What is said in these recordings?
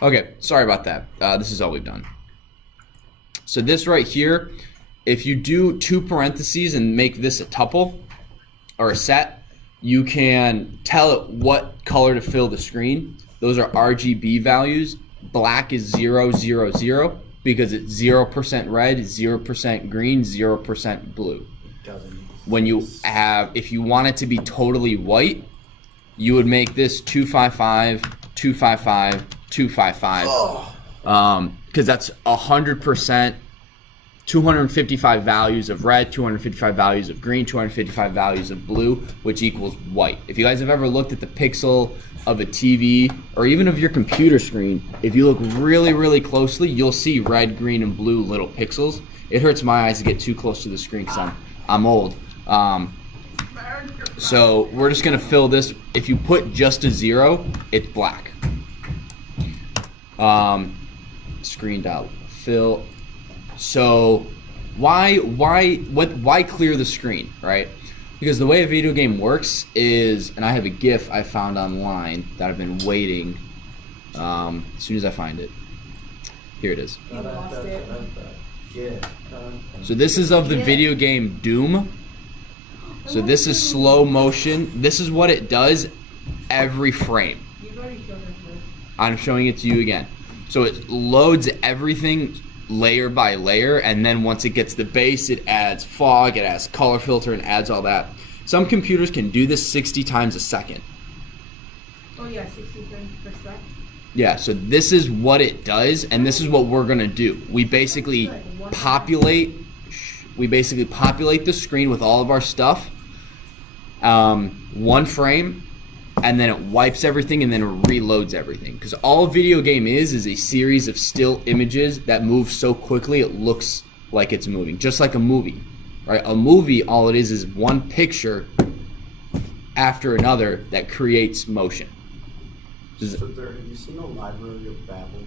Okay, sorry about that. This is all we've done. So this right here, if you do 2 parentheses and make this a tuple or a set, you can tell it what color to fill the screen. Those are RGB values. Black is 0, 0, 0 because it's 0% red, 0% green, 0% blue. When you have, if you want it to be totally white, you would make this 255, 255, 255. Because that's 100%, 255 values of red, 255 values of green, 255 values of blue, which equals white. If you guys have ever looked at the pixel of a TV or even of your computer screen, if you look really, really closely, you'll see red, green, and blue little pixels. It hurts my eyes to get too close to the screen because I'm old. So we're just gonna fill this. If you put just a 0, it's black. Screen dot fill. So why clear the screen, right? Because the way a video game works is, and I have a GIF I found online that I've been waiting. As soon as I find it, here it is. You lost it. So this is of the video game Doom. So this is slow motion. This is what it does every frame. You've already shown us this. I'm showing it to you again. So it loads everything layer by layer, and then once it gets the base, it adds fog, it adds color filter, and adds all that. Some computers can do this 60 times a second. Oh yeah, 60 frames per second. Yeah, so this is what it does, and this is what we're gonna do. We basically populate the screen with all of our stuff, 1 frame, and then it wipes everything and then it reloads everything. Because all a video game is a series of still images that move so quickly it looks like it's moving, just like a movie, right? A movie, all it is one picture after another that creates motion. So have you seen the Library of Babel?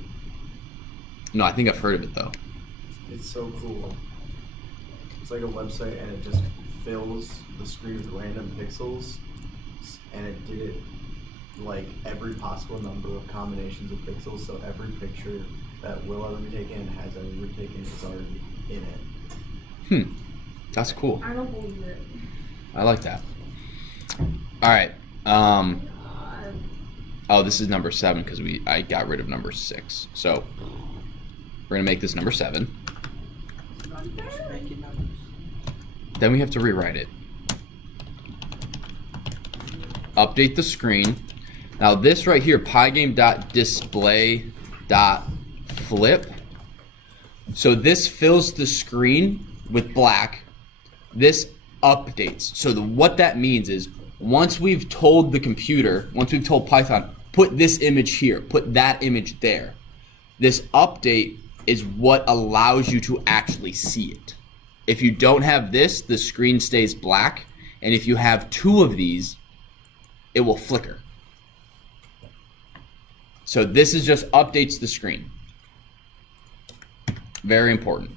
No, I think I've heard of it though. It's so cool. It's like a website and it just fills the screen with random pixels, and it did it like every possible number of combinations of pixels, so every picture that will ever be taken, has ever been taken, is already in it. That's cool. I don't believe it. I like that. Alright. Oh, this is number 7 because I got rid of number 6. So we're gonna make this number 7. Then we have to rewrite it. Update the screen. Now this right here, pygame.display.flip. So this fills the screen with black. This updates. So what that means is once we've told the computer, once we've told Python, put this image here, put that image there, this update is what allows you to actually see it. If you don't have this, the screen stays black, and if you have 2 of these, it will flicker. So this is just updates the screen. Very important.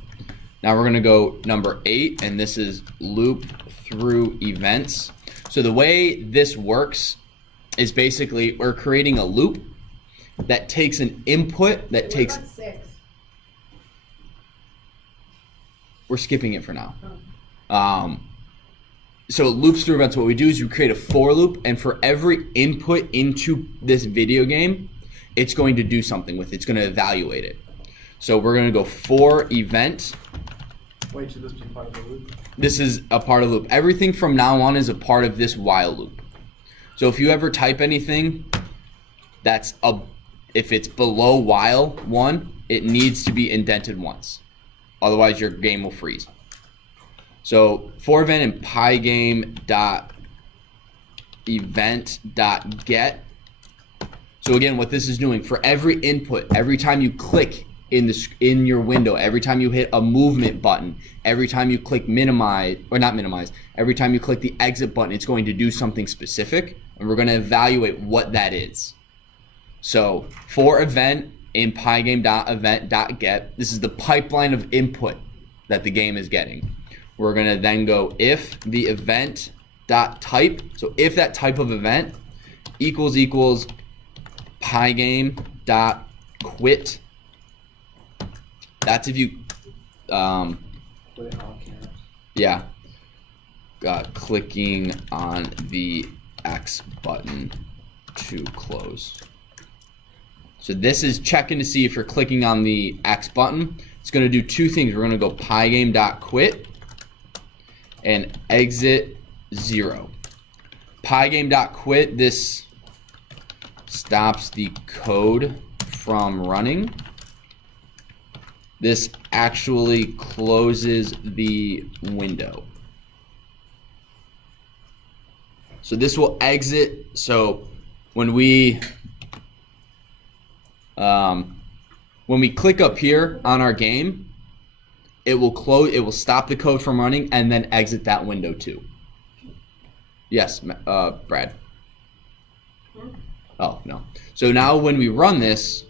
Now we're gonna go number 8, and this is loop through events. So the way this works is basically we're creating a loop that takes an input that takes... What about 6? We're skipping it for now. So it loops through events. What we do is we create a for loop, and for every input into this video game, it's going to do something with it. It's going to evaluate it. So we're going to go for event. Wait, should this be part of the loop? This is a part of the loop. Everything from now on is a part of this while loop. So if you ever type anything if it's below while 1, it needs to be indented once. Otherwise your game will freeze. So for event in pygame.event.get. So again, what this is doing, for every input, every time you click in your window, every time you hit a movement button, every time you click minimize, or not minimize, every time you click the exit button, it's going to do something specific, and we're going to evaluate what that is. So for event in pygame.event.get, this is the pipeline of input that the game is getting. We're going to then go if the event.type, so if that type of event equals pygame dot quit. That's if you Put it all caps. yeah, clicking on the X button to close. So this is checking to see if you're clicking on the X button. It's going to do two things. We're going to go pygame.quit and exit 0. Pygame.quit, this stops the code from running. This actually closes the window. So this will exit. So when we click up here on our game, it will close. It will stop the code from running and then exit that window too. Yes, Brad. Oh no. So now when we run this,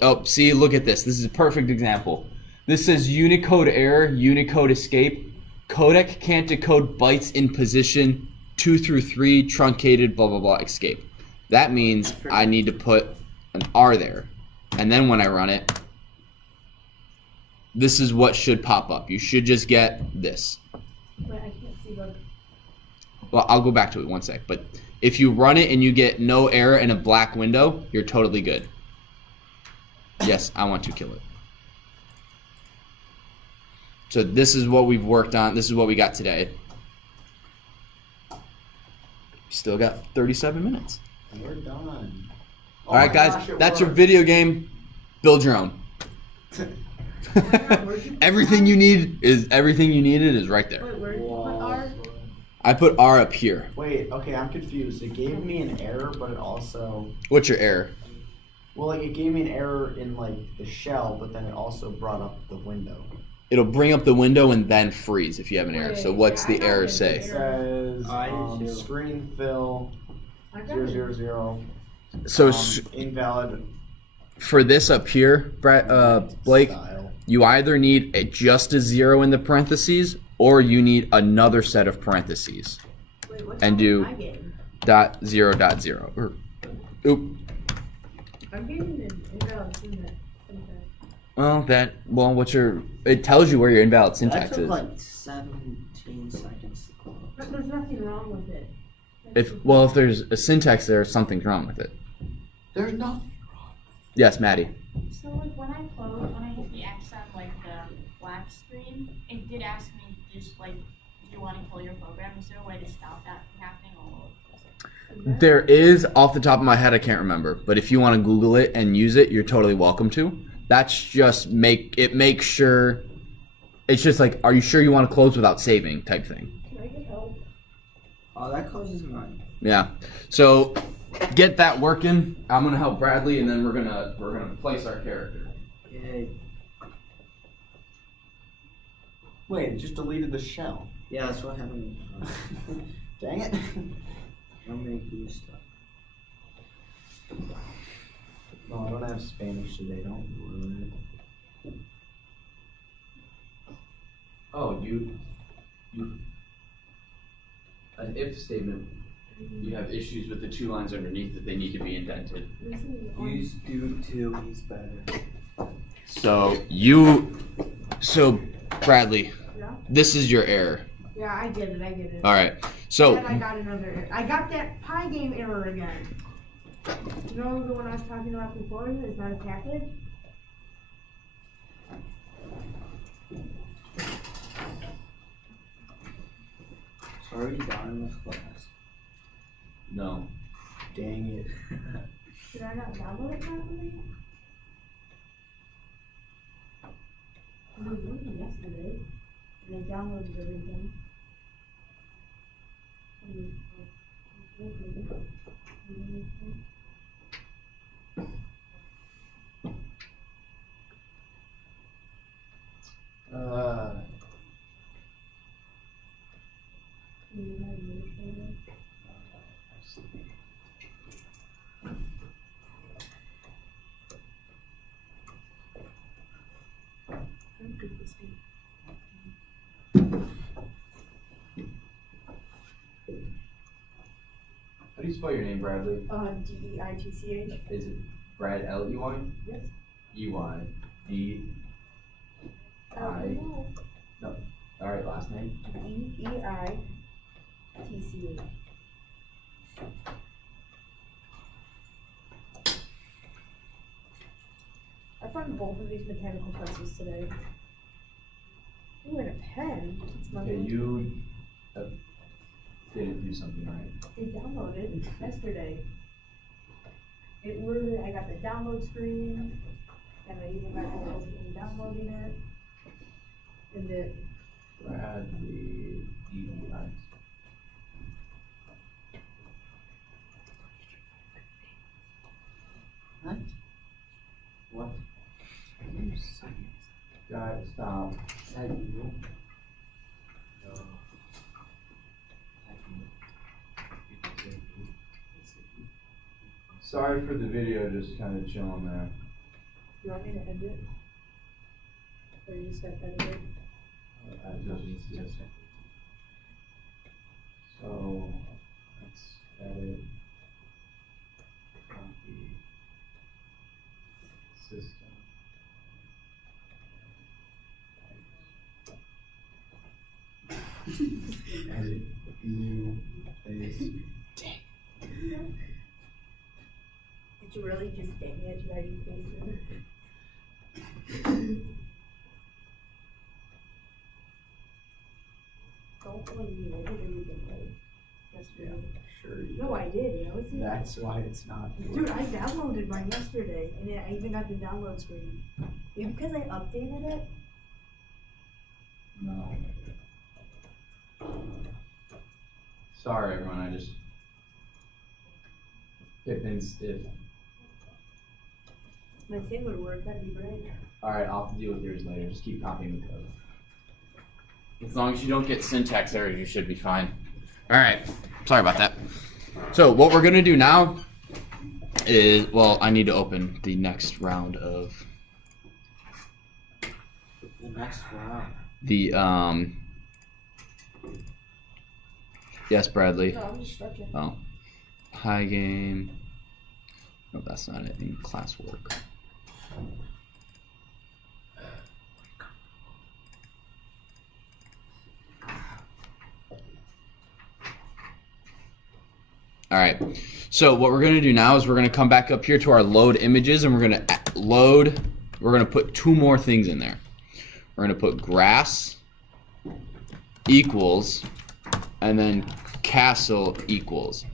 oh, see, look at this. This is a perfect example. This says Unicode error, Unicode escape. Codec can't decode bytes in position 2 through 3, truncated, blah, blah, blah, escape. That means I need to put an R there. And then when I run it, this is what should pop up. You should just get this. But I can't see the. Well, I'll go back to it one sec. But if you run it and you get no error in a black window, you're totally good. Yes, I want to kill it. So this is what we've worked on. This is what we got today. Still got 37 minutes. We're done. All right, guys, that's your video game. Build your own. Everything you needed is right there. Wait, where did you put R? I put R up here. Wait, okay, I'm confused. It gave me an error, but it also, What's your error? well, like it gave me an error in like the shell, but then it also brought up the window. It'll bring up the window and then freeze if you have an error. So what's the Yeah, I error got it. say? It says I do too. screen fill I got it. 000. So Invalid for this up here, Blake, style. you either need just a 0 in the parentheses or you need another set of parentheses. Wait, what's And wrong do- with my game? .0.0. Or, oop. I'm getting an invalid syntax. Well, what's your? It tells you where your invalid That syntax took is. like 17 seconds to close. But there's nothing wrong with it. If there's a syntax there, something's wrong with it. There's nothing. Yes, Maddie. So like when I hit the X on like the black screen, it did ask me just like, do you want to kill your program? Is there a way to stop that from happening? Or There is, off the top of my head, I can't remember. But if you want to Google it and use it, you're totally welcome to. That's just make sure. It's just like, are you sure you want to close without saving type thing. Can I get help? Oh, that closes mine. Yeah. So get that working. I'm gonna help Bradley, and then we're gonna place our character. Yay. Wait, it just deleted the shell. Yeah, that's what happened. Dang it. I'll make you stuff. No, I don't have Spanish today. Don't ruin it. Oh, you an if statement. You have issues with the 2 lines underneath that they need to be indented. This is on. Use do too, he's better. So Bradley, Yeah? this is your error. Yeah, I get it. All right. Then I So got another error. I got that Pygame error again. You know the one I was talking about before? It's not a package? It's already done in this class. no. Dang it. Did I not download it properly? I was looking yesterday, and I downloaded everything. How do you spell your name, Bradley? Deitch. Is it Brad L-E-Y? Yes. E-Y. D. I. No. All right, last name. E-E-I-T-C-H. I found both of these mechanical pencils today. Ooh, and a pen. It's my Okay, you didn't do something right. It downloaded yesterday. It literally, I got the download screen, and I even got the wasn't downloading it. And it, Bradley E-E-I. What? What? You suck. Guys, stop. Is that you? No. Sorry for the video, just kind of chilling there. you want me to end it? Or you just got edited? So let's edit copy system. Edit new face. Did you really just dang it? You already pasted it? Don't blame me, I did everything right. Yesterday. Sure you No, I did, you know, it's That's why it's not. Dude, I downloaded mine yesterday, and I even got the download screen. Maybe because I updated it? No. Sorry, everyone. I just Pippin's if. My thing would work, that'd be great. All right, I'll have to deal with yours later. Just keep copying the code. As long as you don't get syntax errors, you should be fine. All right. Sorry about that. So what we're gonna do now is, well, I need to open the next round of The next round. the Yes, Bradley. No, I'm just stretching. Oh, Pygame. No, that's not it. In classwork. All right. So what we're gonna do now is we're gonna come back up here to our load images, and we're gonna load. We're gonna put two more things in there. We're gonna put grass equals, and then castle equals.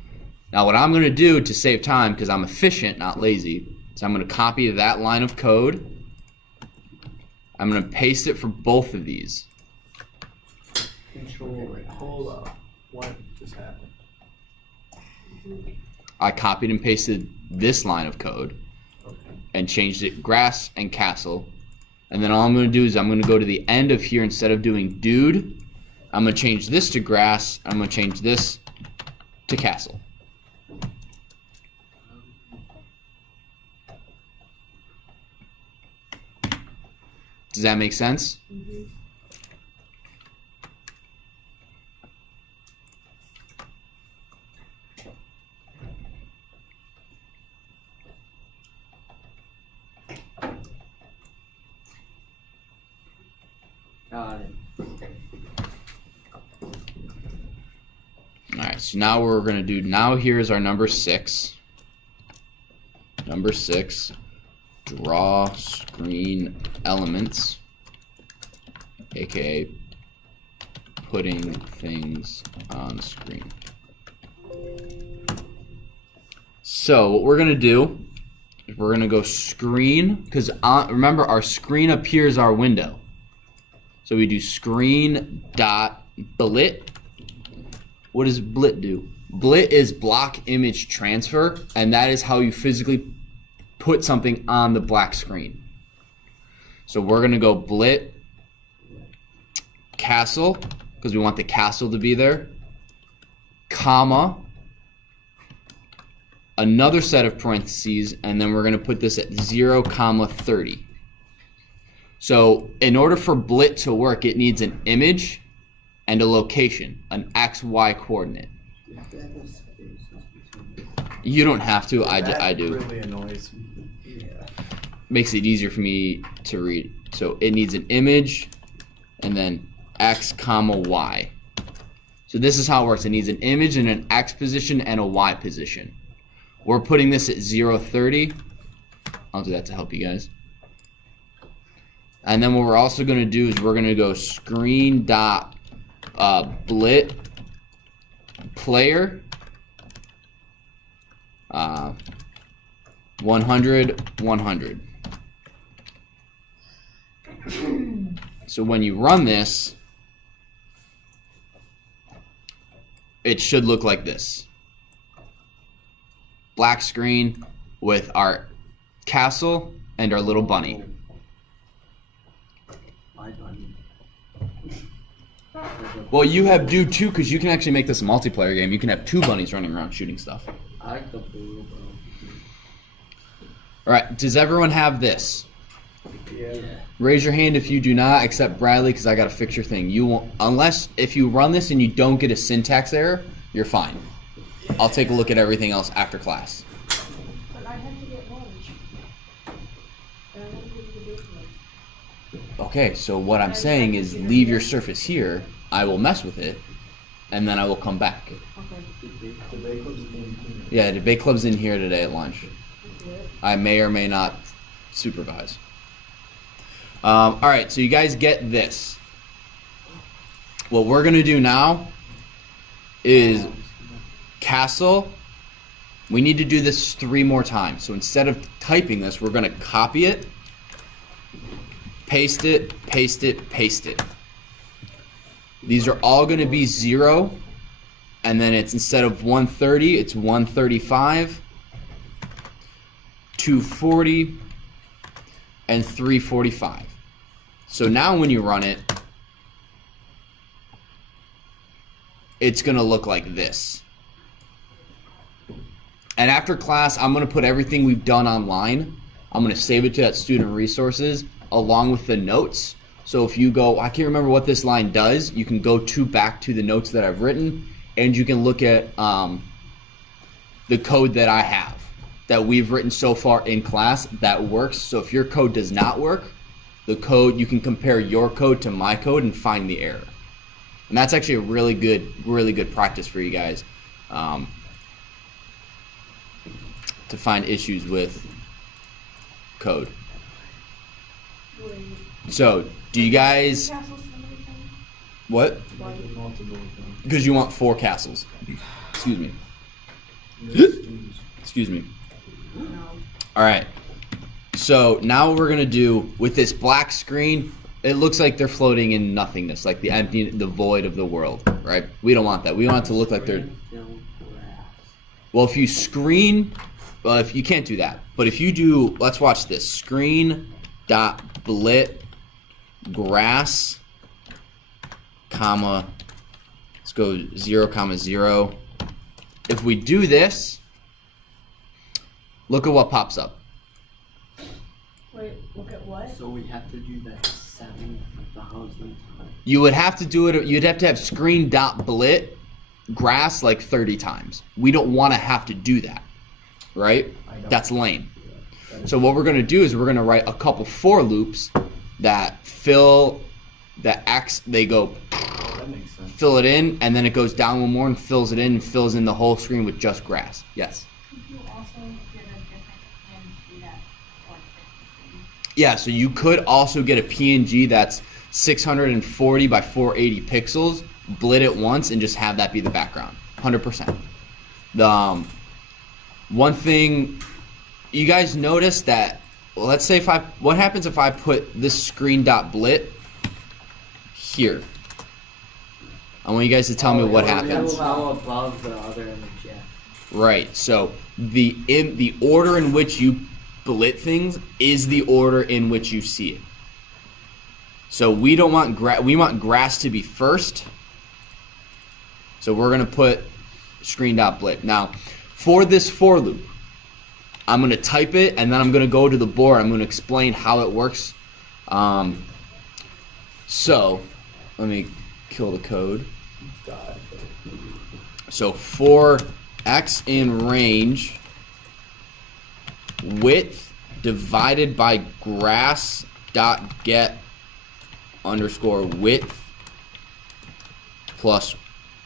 Now what I'm going to do to save time, because I'm efficient, not lazy, is I'm going to copy that line of code. I'm going to paste it for both of these. Control. Wait, hold up. What just happened? I copied and pasted this line of code Okay. and changed it grass and castle. And then all I'm going to do is I'm going to go to the end of here. Instead of doing dude, I'm going to change this to grass. I'm going to change this to castle. Does that make sense? Mm-hmm. Got it. Alright, so now we're going to do, now here's our number 6. Number 6, draw screen elements, aka putting things on screen. So what we're going to do is we're going to go screen, because remember our screen appears our window. So we do screen dot blit. What does blit do? Blit is block image transfer, and that is how you physically put something on the black screen. So we're gonna go blit castle, because we want the castle to be there, comma, another set of parentheses, and then we're gonna put this at 0,30. So in order for blit to work, it needs an image and a location, an XY coordinate. You have to have those spaces between. You don't have to, I That do. really annoys me. Yeah. Makes it easier for me to read. So it needs an image and then X comma Y. So this is how it works. It needs an image in an X position and a Y position. We're putting this at 030. I'll do that to help you guys. And then what we're also going to do is we're going to go screen dot blit player 100 100. So when you run this, it should look like this. Black screen with our castle and our little bunny. My bunny. Well, you have do too, because you can actually make this a multiplayer game. You can have two bunnies running around shooting stuff. I like the blue, bro. Alright, does everyone have this? Yeah. Raise your hand if you do not, except Bradley, because I got to fix your thing. You won't, unless if you run this and you don't get a syntax error, you're fine. I'll take a look at everything else after class. But I have to get lunch. And I want to give you the basement. Okay, so what I'm saying is leave your surface here. I will mess with it, and then I will come back. Okay. The Bay Club's in here. Yeah, the debate club's in here today at lunch. That's it. I may or may not supervise. Alright, so you guys get this. What we're going to do now is castle. We need to do this 3 more times. So instead of typing this, we're going to copy it, paste it, paste it, paste it. These are all going to be 0. And then it's instead of 130, it's 135, 240, and 345. So now when you run it, it's going to look like this. And after class, I'm going to put everything we've done online. I'm going to save it to that student resources along with the notes. So if you go, I can't remember what this line does, you can go back to the notes that I've written, and you can look at the code that I have, that we've written so far in class that works. So if your code does not work, the code, you can compare your code to my code and find the error. And that's actually a really good practice for you guys to find issues with code. So, do you guys, Castles and everything? what? Like multiple things. Because you want 4 castles. Excuse me. Excuse me. No. All right. So now what we're gonna do with this black screen, it looks like they're floating in nothingness, like the empty, the void of the world, right? We don't want that. We want it to look like they're. Well, if you screen, well, if you can't do that, but if you do, let's watch this. Screen dot blit grass, comma. Let's go 0, 0. If we do this, look at what pops up. Wait, look at what? So we have to do that 7,000 times. You would have to do it. You'd have to have screen dot blit grass like 30 times. We don't want to have to do that, right? That's lame. So what we're going to do is we're going to write a couple for loops that fill the X. They go That makes sense. fill it in, and then it goes down one more and fills it in and fills in the whole screen with just grass. Yes. Could you also get a different PNG that like fits? Yeah, so you could also get a PNG that's 640 by 480 pixels, blit it once, and just have that be the background. 100%. The one thing you guys notice that, well, let's say what happens if I put this screen dot blit here? I want you guys to tell me what happens. How above the other image, yeah. Right. So the order in which you blit things is the order in which you see it. So we don't want we want grass to be first. So we're gonna put screen.blit. Now, for this for loop, I'm gonna type it and then I'm gonna go to the board. I'm gonna explain how it works. So let me kill the code. So for x in range, width divided by grass dot get underscore width plus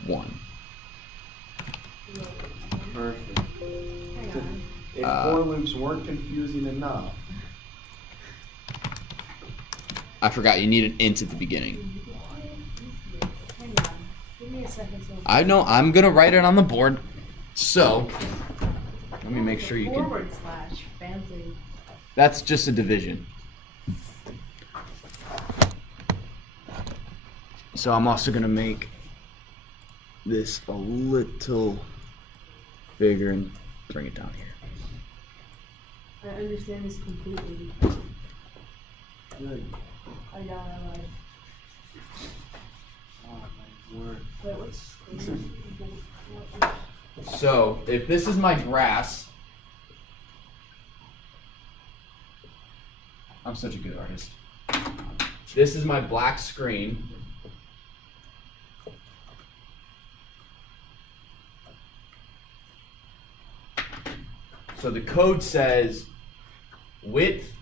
1. Perfect. Hang on. If for loops weren't confusing enough, I forgot you need an int at the beginning. Hang on. Give me a second. So I know, I'm gonna write it on the board. So, let me make sure you can. forward slash fancy. That's just a division. So I'm also gonna make this a little bigger and bring it down here. I understand this completely. Good. I got it. Oh my word. Wait, what's So if this is my grass, I'm such a good artist. This is my black screen. So the code says width.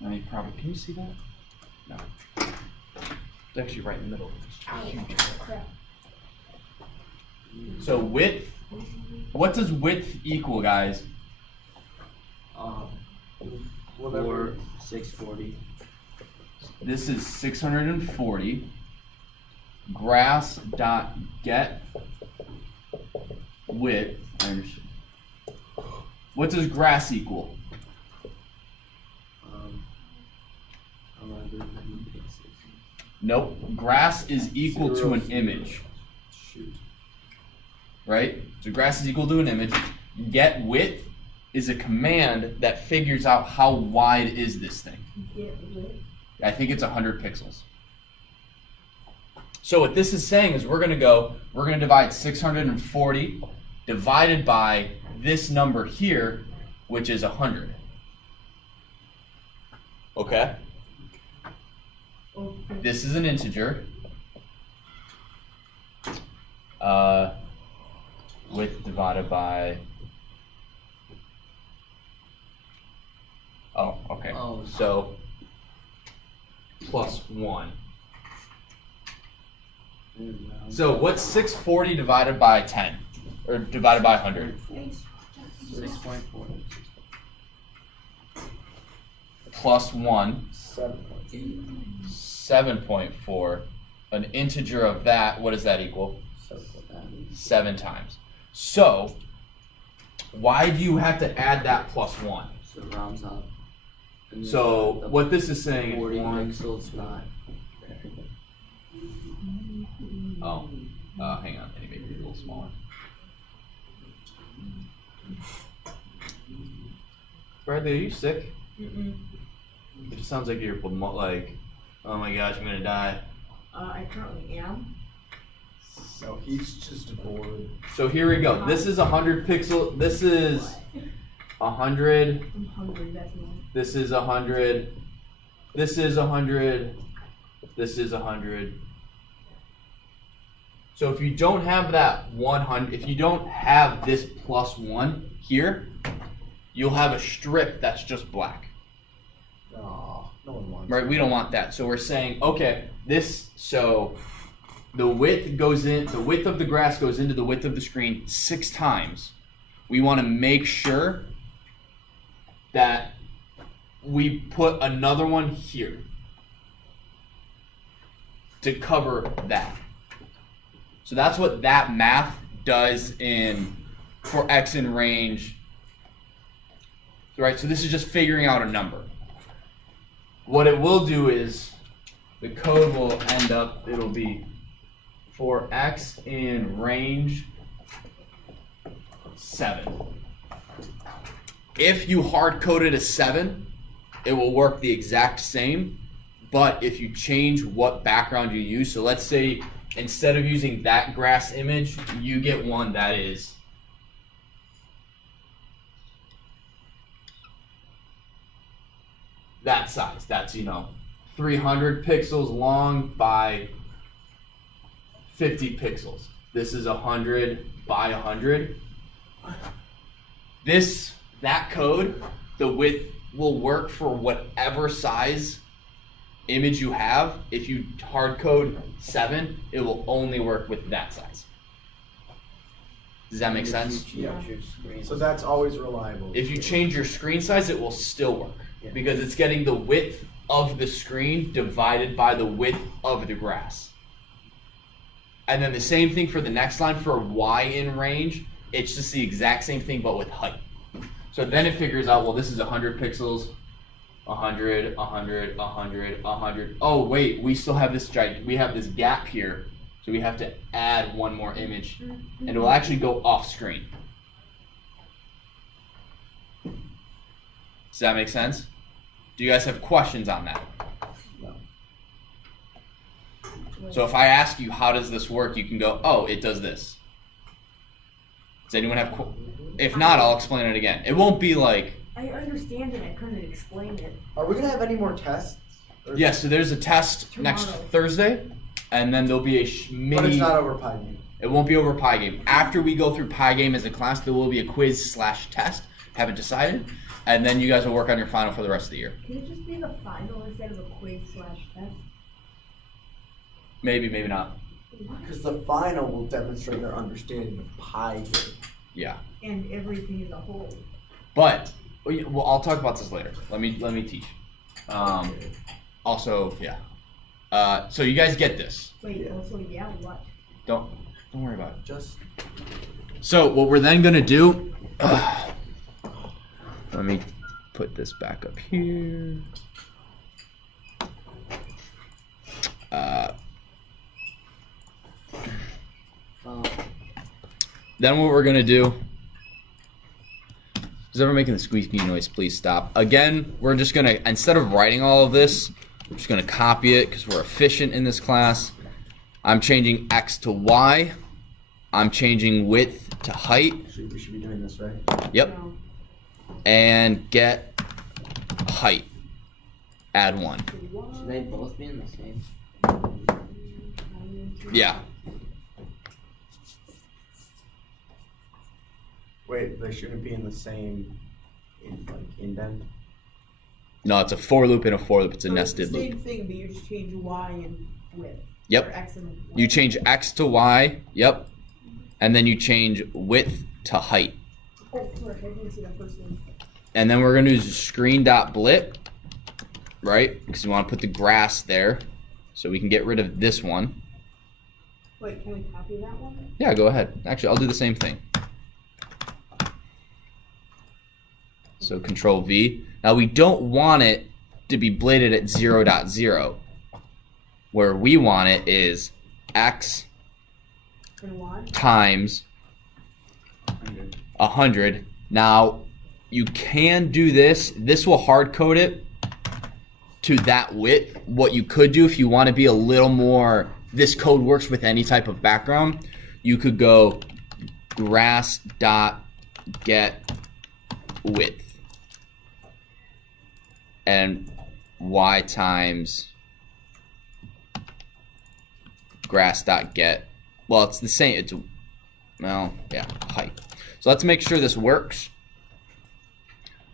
I mean, probably, can you see that? No. It's actually right in the middle. Huge. So width, what does width equal, guys? whatever. 640. This is 640. Grass dot get width. I understand. What does grass equal? 11 pixels. Nope. Grass is equal to an 0, image, Shoot. right? So grass is equal to an image. Get width is a command that figures out how wide is this thing. I think it's 100 pixels. So what this is saying is we're gonna divide 640 divided by this number here, which is 100. Okay? This is an integer. Width divided by. Oh, okay. Oh. So plus 1. So what's 640 divided by 10? Or divided by 100? 6.4. Plus 1, 7.8. 7.4. An integer of that, what does that equal? 7 times. So, why do you have to add that plus 1? So it rounds up. And then So, the what this is saying is 40 1. pixels not. Oh, hang on, I need to make it a little smaller. Bradley, are you sick? It just sounds like you're like, oh my gosh, I'm gonna die. I currently am. So he's just bored. So here we go. This is 100 pixel. This is 100. I'm hungry, that's me. This is 100. This is 100. This is 100. So if you don't have that 100, if you don't have this plus 1 here, you'll have a strip that's just black. Oh, no one wants Right? We don't want that. So we're saying, okay, so the width goes in, the width of the grass goes into the width of the screen 6 times. We want to make sure that we put another one here to cover that. So that's what that math does for x in range. Right, so this is just figuring out a number. What it will do is the code will end up, it'll be for x in range 7. If you hard coded a 7, it will work the exact same, but if you change what background you use, so let's say instead of using that grass image, you get one that is that size. That's, 300 pixels long by 50 pixels. This is 100 by 100. This that code, the width will work for whatever size image you have. If you hard code 7, it will only work with that size. Does that make sense? If you change your screen. So that's always reliable. If you change your screen size, it will still work Yeah. because it's getting the width of the screen divided by the width of the grass. And then the same thing for the next line for Y in range. It's just the exact same thing but with height. So then it figures out, well, this is 100 pixels, 100, 100, 100, 100. Oh wait, we still have this we have this gap here, so we have to add one more image, and it will actually go off screen. Does that make sense? Do you guys have questions on that? No. So if I ask you how does this work, you can go, oh, it does this. Does anyone have? If not, I'll explain it again. It won't be like. I understand it. I couldn't explain it. Are we gonna have any more tests? Or- Yeah, so there's a test next Tomorrow. Thursday, and then there'll be a mini. But it's not over Pygame. It won't be over Pygame. After we go through Pygame as a class, there will be a quiz/test. Haven't decided, and then you guys will work on your final for the rest of the year. Can it just be the final instead of a quiz/test? Maybe, maybe not. Because the final will demonstrate their understanding of Pygame. Yeah, And everything as a whole. but well, I'll talk about this later. Let me teach. Also, yeah. So you guys get this. Wait, Yeah. also, yeah, what? Don't worry about it. Just So what we're then gonna do, let me put this back up here. Then what we're gonna do, who's ever making the squeaky noise, please stop. Again, we're just gonna, instead of writing all of this, we're just gonna copy it because we're efficient in this class. I'm changing X to Y. I'm changing width to height. we should be doing this, right? Yep. No. And get height. Add 1. Should they both be in the same? Yeah. Wait, they shouldn't be in the same indent. No, it's a for loop and a for loop. It's a nested Same loop. thing, but you just change Y and width. Yep. Or X and Y. You change X to Y. Yep. And then you change width to height. Oh, sorry, I didn't see that first one. And then we're going to use screen.blip, right? Because we want to put the grass there. So we can get rid of this one. Wait, can we copy that one? Yeah, go ahead. Actually, I'll do the same thing. So Control V. Now we don't want it to be bladed at 0.0. Where we want it is X And Y? times 100. 100. Now you can do this. This will hard code it to that width. What you could do if you want to be a little more, this code works with any type of background. You could go grass dot get width and Y times grass dot get. Well, it's the same. It's well, yeah, height. So let's make sure this works.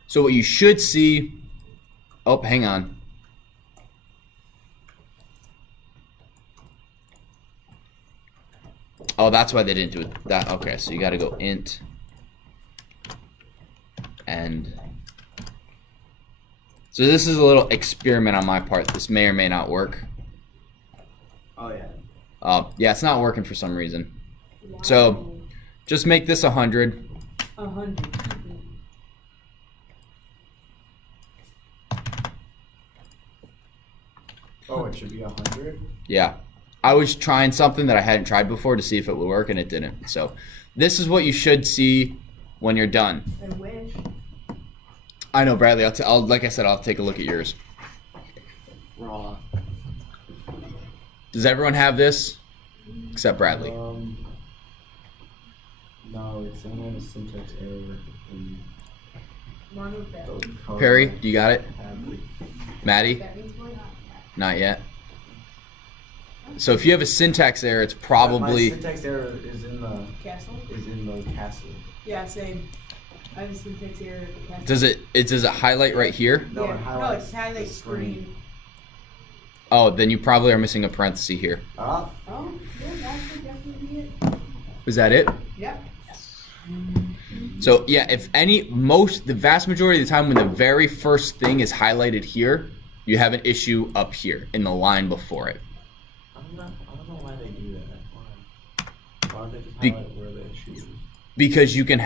So what you should see. Oh, hang on. Oh, that's why they didn't do it. That okay? So you got to go int and. So this is a little experiment on my part. This may or may not work. Oh yeah. Yeah, it's not working for some reason. Y. So just make this 100. 100. Oh, it should be 100. Yeah. I was trying something that I hadn't tried before to see if it would work, and it didn't. So this is what you should see when you're done. I wish. I know, Bradley. I'll like I said, I'll take a look at yours. Raw. Does everyone have this? Except Bradley. No, it's only a syntax error in One with that. the code. Perry, do you got it? Maddie? That means we're not. Not yet. So if you have a syntax error, it's My probably syntax error is in the Castle? castle. Yeah, same. I just can fix your. Does it highlight right here? No, Yeah. it highlights it's highlight the screen. Oh, then you probably are missing a parenthesis here. Ah, Oh, yeah, that could definitely be it. Is that it? Yep. So yeah, the vast majority of the time when the very first thing is highlighted here, you have an issue up here in the line before it. I don't know why they do that. Why don't they just Be- highlight where the issue is? Because you could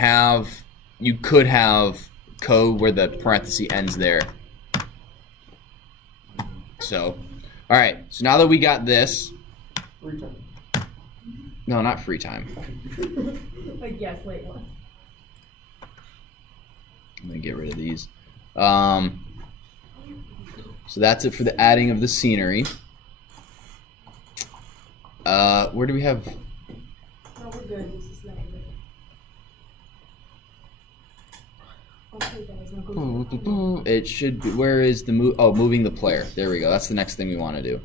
have code where the parenthesis ends there. So, all right. So now that we got this, Free time. no, not free time. Like, yes, wait, what? I'm gonna get rid of these. So that's it for the adding of the scenery. Where do we have? No, we're good. This is not good. Okay, guys, now go to the- It should be. Where is the move? Oh, moving the player. There we go. That's the next thing we want to do.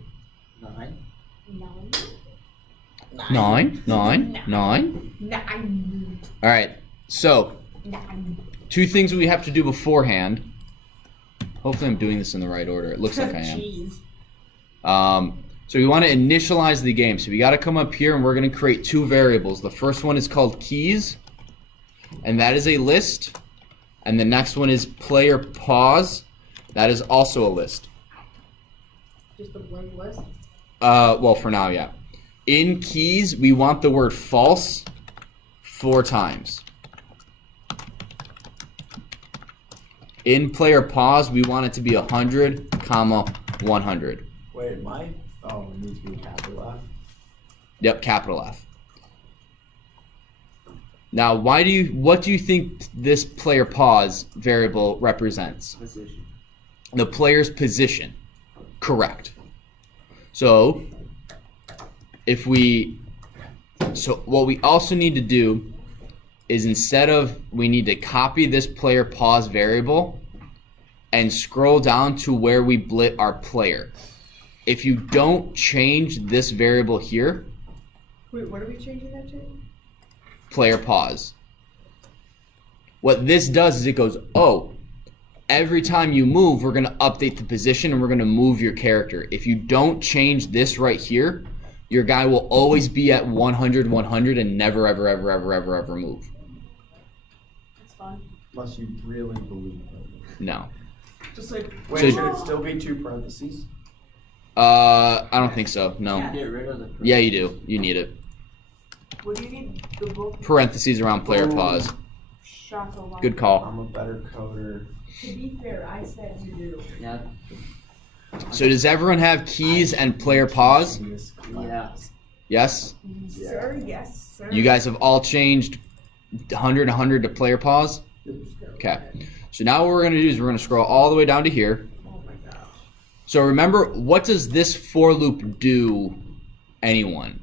9. 9. Nine. All right. So, two things we have to do beforehand. Hopefully, I'm doing this in the right order. It looks like I am. Jeez. So we want to initialize the game. So we got to come up here and we're going to create two variables. The first one is called keys, and that is a list. And the next one is player pause. That is also a list. Just a blank list. Well, for now, yeah. In keys, we want the word false 4 times. In player pause, we want it to be 100, 100. Wait, it needs to be a capital F. Yep, capital F. Now, what do you think this player pause variable represents? Position. The player's position. Correct. So, what we also need to do is we need to copy this player pause variable and scroll down to where we blit our player. If you don't change this variable here, Wait, what are we changing that to? player pause. What this does is it goes, oh, every time you move, we're going to update the position and we're going to move your character. If you don't change this right here, your guy will always be at 100, 100 and never, ever, ever, ever, ever, ever move. That's fun. Unless you really believe it. No. Just like. Wait, So- should it still be 2 parentheses? I don't think so. No. Yeah. Get rid of the. Yeah, you do. You need it. What do you need? The book. Parentheses around player Ooh. pause. Shaka. Good call. I'm a better coder. To be fair, I said you do. Yeah. So does everyone have keys and player pause? In this class. Yeah. Yes? Sir, yes, sir. You guys have all changed 100, 100 to player pause? Okay. So now what we're going to do is we're going to scroll all the way down to here. Oh my gosh. So remember, what does this for loop do, anyone?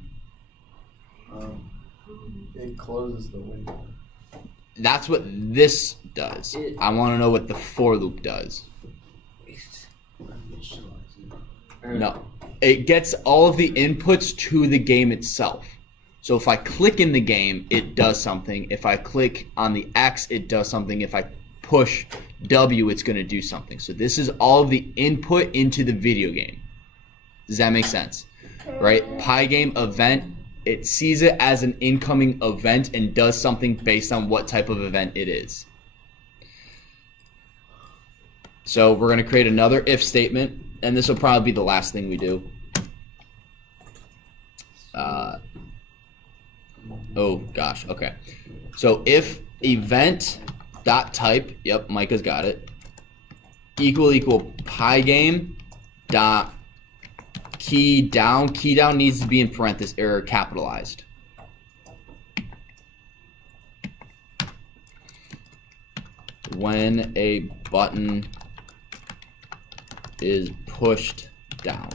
It closes the window. That's what this does. I want to know what the for loop does. No. It gets all of the inputs to the game itself. So if I click in the game, it does something. If I click on the X, it does something. If I push W, it's going to do something. So this is all of the input into the video game. Does that make sense? Right? Pygame event, it sees it as an incoming event and does something based on what type of event it is. So we're going to create another if statement, and this will probably be the last thing we do. Oh gosh, okay. So if event dot type, yep, Micah's got it, equal Pygame dot key down. Key down needs to be in parentheses or capitalized. When a button is pushed down.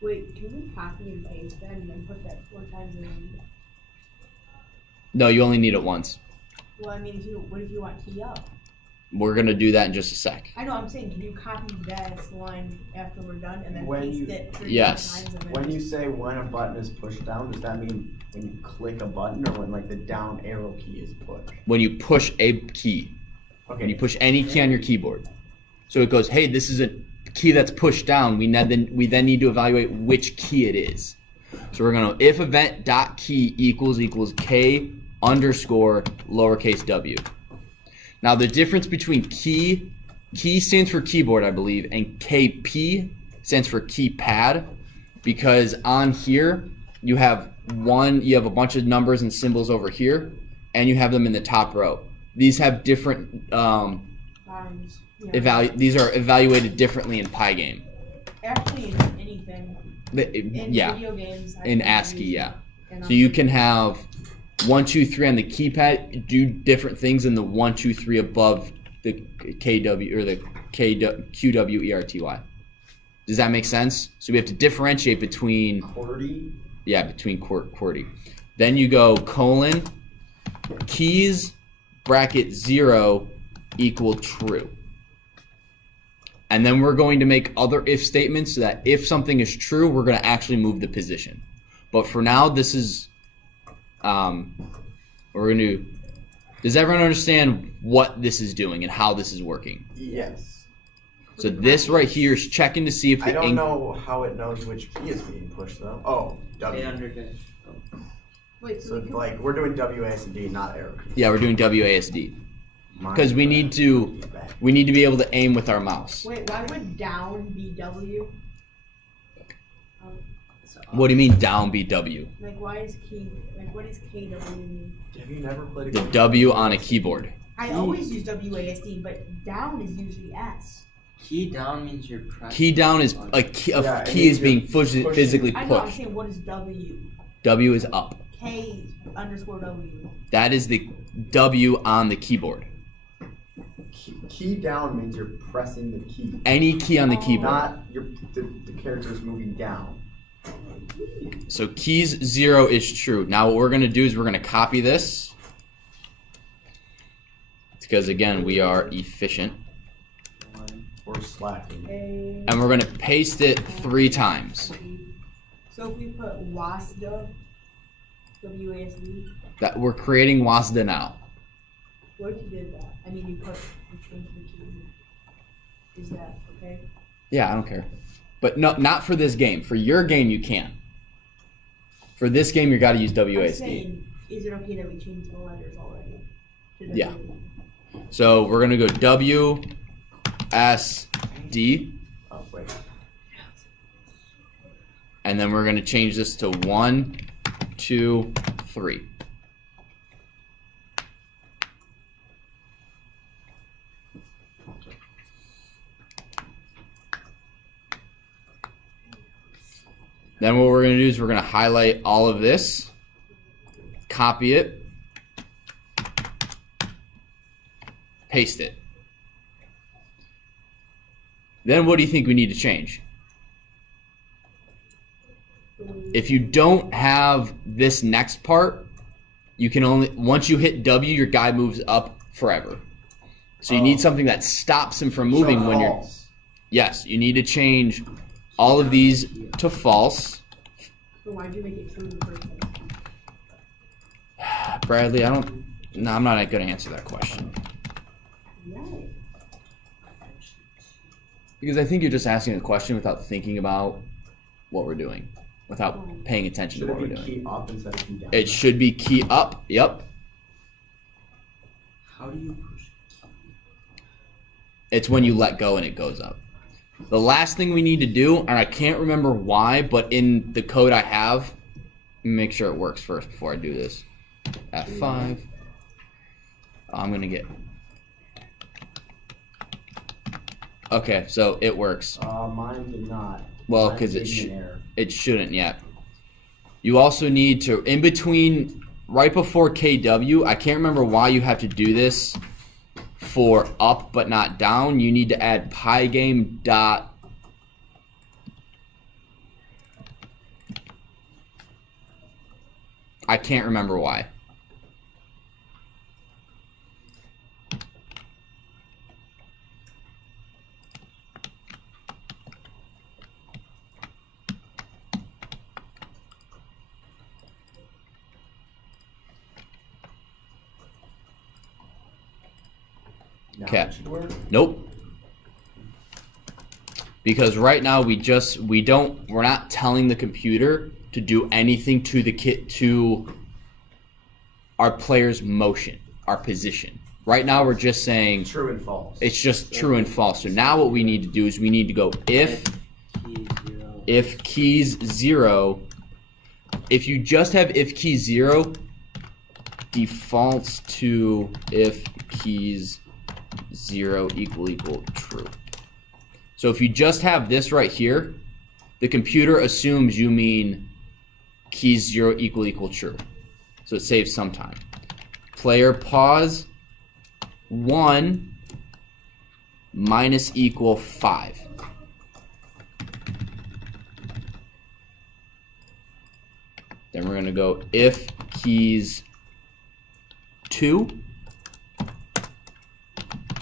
Wait, can we copy and paste that and then put that 4 times in? No, you only need it once. Well, I mean, what if you want key up? We're gonna do that in just a sec. I know, I'm saying, can you copy that line after we're done and then When paste you- it 3 Yes. times? And then When you just- say when a button is pushed down, does that mean when you click a button or when like the down arrow key is pushed? When you push a key, Okay. when you push any key on your keyboard, so it goes, hey, this is a key that's pushed down. We then need to evaluate which key it is. So we're gonna if event dot key equals k underscore lowercase w. Now the difference between key stands for keyboard, I believe, and KP stands for keypad, because on here you have a bunch of numbers and symbols over here, and you have them in the top row. These have different Times, yeah. these are evaluated differently in Pygame. Actually, in anything. In Yeah, video games. I in think ASCII, use yeah. it, and So I'm you pretty- can have 1, 2, 3 on the keypad, do different things than the 1, 2, 3 above the KW or the QWERTY. Does that make sense? So we have to differentiate between QWERTY. QWERTY. Then you go colon keys bracket 0 equal true. And then we're going to make other if statements so that if something is true, we're going to actually move the position. But for now, this is we're going to. Does everyone understand what this is doing and how this is working? Yes. So this right here is checking to see if the I don't know how it knows which key is being pushed though. Oh, W. 800. Wait, so So we can, like we're doing WASD, not arrow keys. Yeah, we're doing WASD Mine because we is need back. to Keys back. be able to aim with our mouse. wait, why would down be W? What do you mean down be W? Like, why is key, like, what does KW mean? Have you never played a The game? W on a keyboard. I always use WASD, but down is usually S. Key down means you're pressing. Key down is on- a key, Yeah, it key is means being you're physically I know, I'm pushed. saying, what is W? W is up. K underscore W. That is the W on the keyboard. Key down means you're pressing the key, Any key on the keyboard. not the character's moving down. So keys 0 is true. Now what we're going to do is we're going to copy this. Because again, we are efficient. Or slacking. A, And we're going to paste it 3 times. So if we put WASD, WASD, That we're creating WASDA now. what if you did that? I mean, you changed the key. Is that okay? Yeah, I don't care. But no, not for this game. For your game, you can. For this game, you got to use I'm WASD. saying, is it okay that we change the letters already? To Yeah. W? So we're going to go WSD. Oh wait. And then we're going to change this to 1, 2, 3. Then what we're going to do is we're going to highlight all of this, copy it, paste it. Then what do you think we need to change? If you don't have this next part, you can only, once you hit W, your guy moves up forever. So you need something that stops him from moving So when you're, false. yes, you need to change all of these to false. So why'd you make it true in the first place? Bradley, I'm not going to answer that question. Right. Because I think you're just asking a question without thinking about what we're doing, without paying attention Should to what it we're be doing. key up instead of key down? It should be key up, yep. How do you push? It's when you let go and it goes up. The last thing we need to do, and I can't remember why, but in the code I have, let me make sure it works first before I do this. F5. I'm going to get... Okay, so it works. Mine did not. Well, Mine because gave me an error. it shouldn't yet. You also need to, in between, right before KW, I can't remember why you have to do this for up but not down. You need to add Pygame dot. I can't remember why. Okay. That should work. Nope. Because right now we're not telling the computer to do anything to the to our player's motion, our position. Right now we're just saying True and false. it's just true and false. So now what we need to do is we need to go if keys 0. If you just have if key 0, defaults to if keys 0 equal true. So if you just have this right here, the computer assumes you mean keys 0 equal true. So it saves some time. Player pause 1 minus equal 5. Then we're gonna go if keys 2,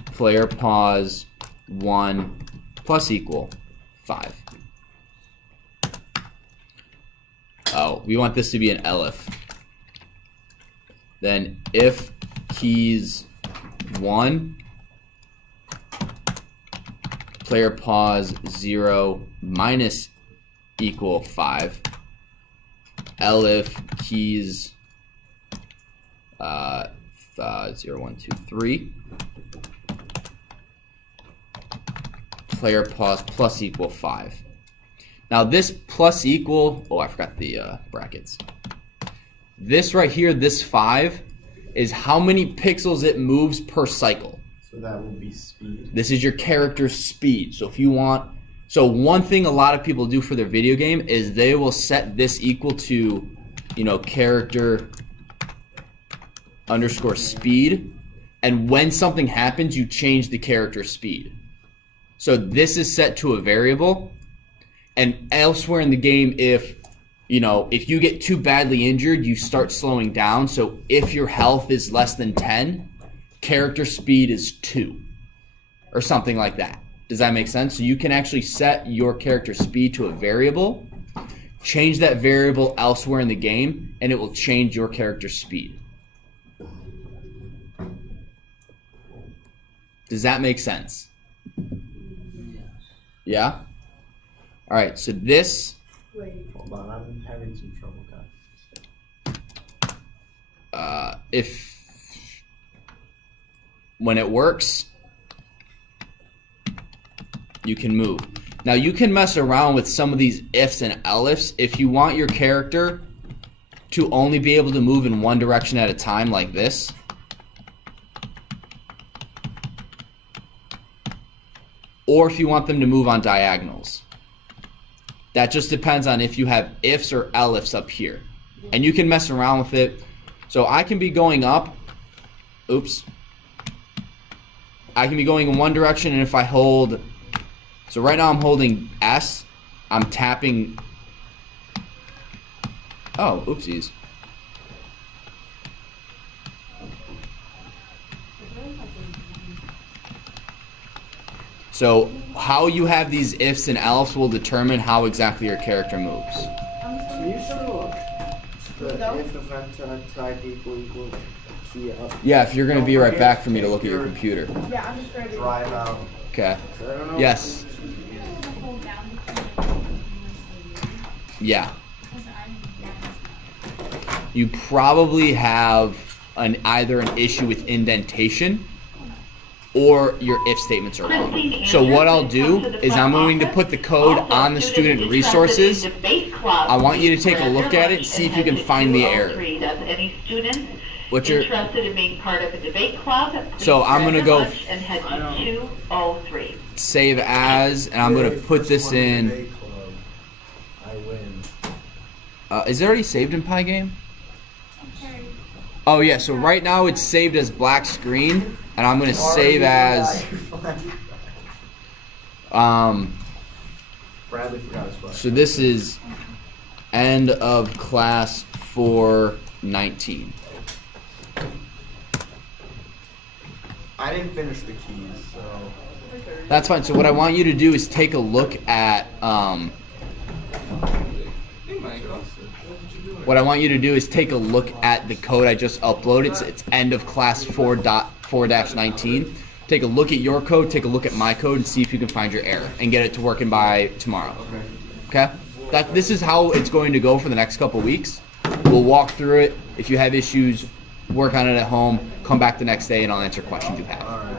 player pause 1 plus equal 5. Oh, we want this to be an elif. Then if keys 1, player pause 0 minus equal 5. Elif keys 0, 1, 2, 3. Player pause plus equal 5. Now this plus equal, oh, I forgot the brackets. This right here, this 5, is how many pixels it moves per cycle. So that will be speed. This is your character's speed. So if you want, so one thing a lot of people do for their video game is they will set this equal to, you know, character underscore speed, and when something happens, you change the character speed. So this is set to a variable, and elsewhere in the game, if you get too badly injured, you start slowing down. So if your health is less than 10, character speed is 2 or something like that. Does that make sense? So you can actually set your character speed to a variable, change that variable elsewhere in the game, and it will change your character speed. Does that make sense? Yeah? All right, so this... Wait. Hold on, I'm having some trouble, guys. When it works, you can move. Now you can mess around with some of these ifs and elifs if you want your character to only be able to move in one direction at a time, like this. Or if you want them to move on diagonals. That just depends on if you have ifs or elifs up here. And you can mess around with it. So I can be going up. Oops. I can be going in one direction, and if I hold... So right now I'm holding S. I'm tapping... Oh, oopsies. So how you have these ifs and elifs will determine how exactly your character moves. Can you show the if event type equal key up? Yeah, if you're going to be right back for me to look at your computer. Yeah, I'm just ready. Drive out. Okay. I don't know. Yes. Hold down the key continuously. Yeah. Because I'm You probably have either an issue with indentation or your if statements are wrong. So what I'll do is I'm going to put the code on the student resources. I want you to take a look at it and see if you can find the error. Any student What's your... interested in being part of a debate club? So I'm going to go and head to 203. save as, and I'm going to put this in. Debate club. I win. Is it already saved in Pygame? okay. Oh yeah, so right now it's saved as black screen, and I'm going to save as... Bradley forgot his question. So this is end of class 419. I didn't finish the keys, so... That's fine. So what I want you to do is take a look at what I want you to do is take a look at the code I just uploaded. It's end of class 4.4-19. take a look at your code, take a look at my code, and see if you can find your error and get it to working by tomorrow. Okay? This is how it's going to go for the next couple weeks. We'll walk through it. If you have issues, work on it at home. Come back the next day, and I'll answer questions you have. All right.